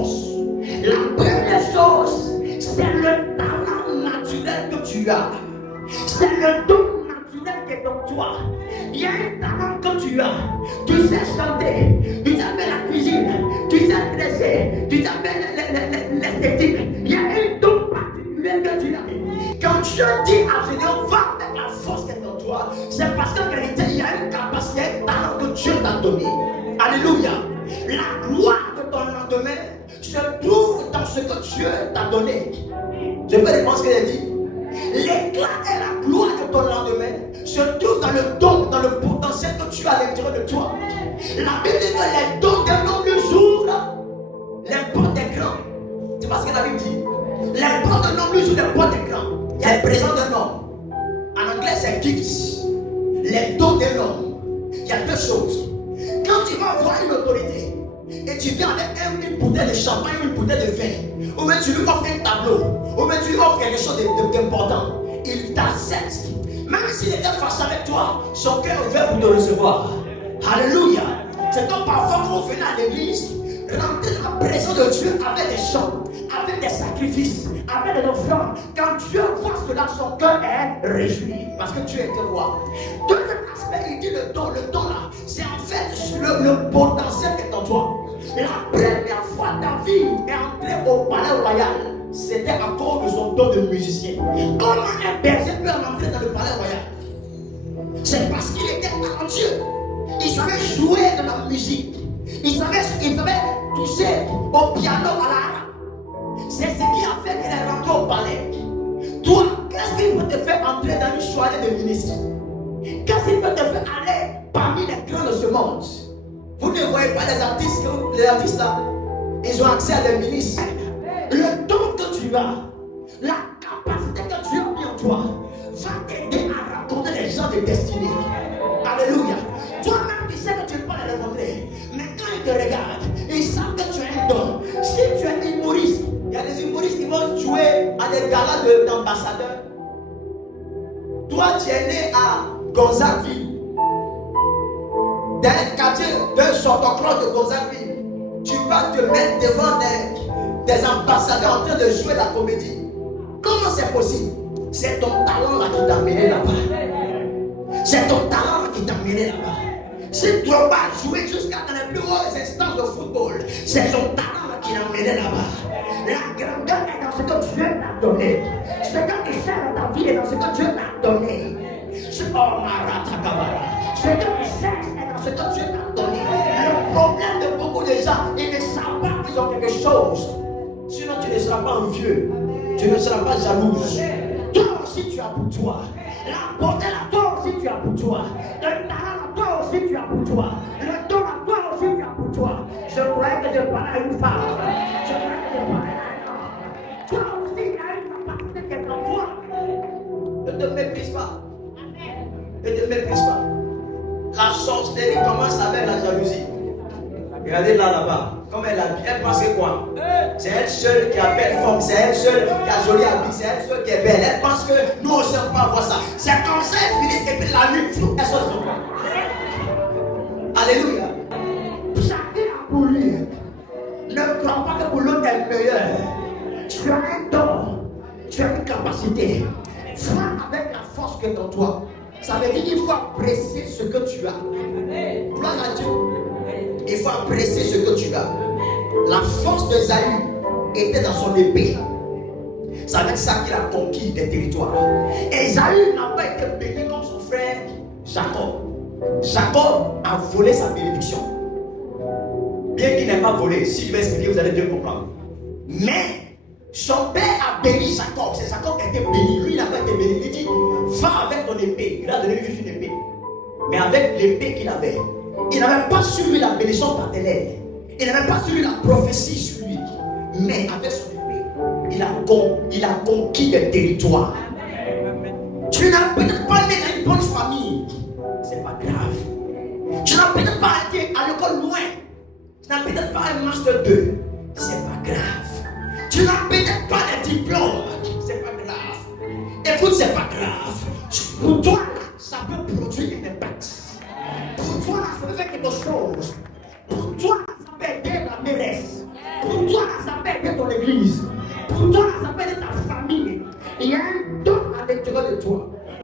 force. La première chose, c'est le talent naturel que tu as. C'est le don naturel qui est en toi. Il y a un talent que tu as. Tu sais chanter, tu sais faire la cuisine, tu sais dresser, tu sais faire l'esthétique. Il y a un don particulier que tu as. Quand Dieu dit à Gédéon, va avec la force qui est en toi, c'est parce qu'en réalité, il y a une capacité, un talent que Dieu t'a donné. Alléluia. La gloire de ton lendemain se trouve dans ce que Dieu t'a donné. Je peux répondre ce qu'il a dit. L'éclat et la gloire de ton lendemain se trouve dans le don, dans le potentiel que tu as à l'intérieur de toi. La Bible dit que les dons d'un homme lui ouvrent les portes d'écran. C'est pas ce que la Bible dit. Les portes d'un homme lui ouvrent les portes d'écran. Il y a le présent d'un homme. En anglais, c'est gifts. Les dons d'un homme. Il y a deux choses. Quand tu vas voir une autorité et tu viens avec une bouteille de champagne ou une bouteille de vin, ou même tu lui offres un tableau, ou même tu lui offres quelque chose d'important, il t'accepte. Même s'il était fâché avec toi, son cœur est ouvert pour te recevoir. Alléluia. C'est donc parfois quand vous venez à l'église, rentrez dans la présence de Dieu avec des chants, avec des sacrifices, avec des offrandes. Quand Dieu voit cela, son cœur est réjoui parce que Dieu est un roi. Deuxième aspect, il dit le don là, c'est en fait le potentiel qui est en toi. La première fois David est entré au palais royal, c'était à cause de son don de musicien. Comment un berger peut entrer dans le palais royal? C'est parce qu'il était talentueux. Il savait jouer de la musique. Il savait toucher au piano à la harpe. C'est ce qui a fait qu'il est rentré au palais. Toi, qu'est-ce qu'il peut te faire entrer dans une soirée de ministre? Qu'est-ce qu'il peut te faire aller parmi les grands de ce monde? Vous ne voyez pas les artistes là, ils ont accès à des ministres. Le don que tu as, la capacité que tu as mis en toi, va t'aider à raconter les gens de destinée. Alléluia. Toi-même, tu sais que tu ne peux pas les rencontrer. Mais quand ils te regardent, ils savent que tu as un don. Si tu es humoriste, il y a des humoristes qui vont jouer à des galas d'ambassadeurs. Toi, tu es né à Gonzagueville, d'un quartier, d'un sortocross de Gonzagueville. Tu vas te mettre devant des ambassadeurs en train de jouer la comédie. Comment c'est possible? C'est ton talent là qui t'a amené là-bas. C'est ton talent qui t'a amené là-bas. C'est trop bas jouer jusqu'à dans les plus hautes instances de football. C'est son talent qui l'a amené là-bas. La grandeur est dans ce que Dieu t'a donné. Ce que tu sais dans ta vie est dans ce que Dieu t'a donné. Ce que tu sais est dans ce que Dieu t'a donné. Le problème de beaucoup de gens, ils ne savent pas qu'ils ont quelque chose. Sinon tu ne seras pas envieux. Tu ne seras pas jalouse. Toi aussi tu as pour toi. La beauté là, toi aussi tu as pour toi. Le talent là, toi aussi tu as pour toi. Le don là, toi aussi tu as pour toi. Je croyais que je parlais à une femme. Je croyais que je parlais à un homme. Toi aussi il y a une capacité qui est en toi. Ne te méprise pas. Ne te méprise pas. La sorcellerie commence avec la jalousie. Regardez là-bas. Comme elle pense que quoi? C'est elle seule qui a belle forme, c'est elle seule qui a jolie habit, c'est elle seule qui est belle. Elle pense que nous aussi on peut avoir ça. C'est comme ça elle finit et puis la nuit, elle sort de son corps. Alléluia. Chacun a pour lui. Ne crois pas que pour l'autre est meilleur. Tu as un don, tu as une capacité. Frappe avec la force qui est en toi. Ça veut dire qu'il faut apprécier ce que tu as. Gloire à Dieu. Il faut apprécier ce que tu as. La force d'Ésaü était dans son épée. C'est avec ça qu'il a conquis des territoires. Ésaü n'a pas été béni comme son frère Jacob. Jacob a volé sa bénédiction. Bien qu'il n'ait pas volé, si je vais expliquer, vous allez bien comprendre. Mais son père a béni Jacob. C'est Jacob qui a été béni. Lui, il n'a pas été béni. Il dit, va avec ton épée. Il a donné juste une épée. Mais avec l'épée qu'il avait, il n'avait pas sur lui la bénédiction paternelle. Il n'avait pas sur lui la prophétie sur lui. Mais avec son épée, il a conquis des territoires. Tu n'as peut-être pas né dans une bonne famille. C'est pas grave. Tu n'as peut-être pas été à l'école loin. Tu n'as peut-être pas un master 2. C'est pas grave. Tu n'as peut-être pas de diplôme. C'est pas grave. Écoute, c'est pas grave. Pour toi, ça peut produire un impact. Pour toi, ça peut faire quelque chose. Pour toi, ça peut aider la mairesse. Pour toi, l'église. Pour toi, ça peut être ta famille. Il y a un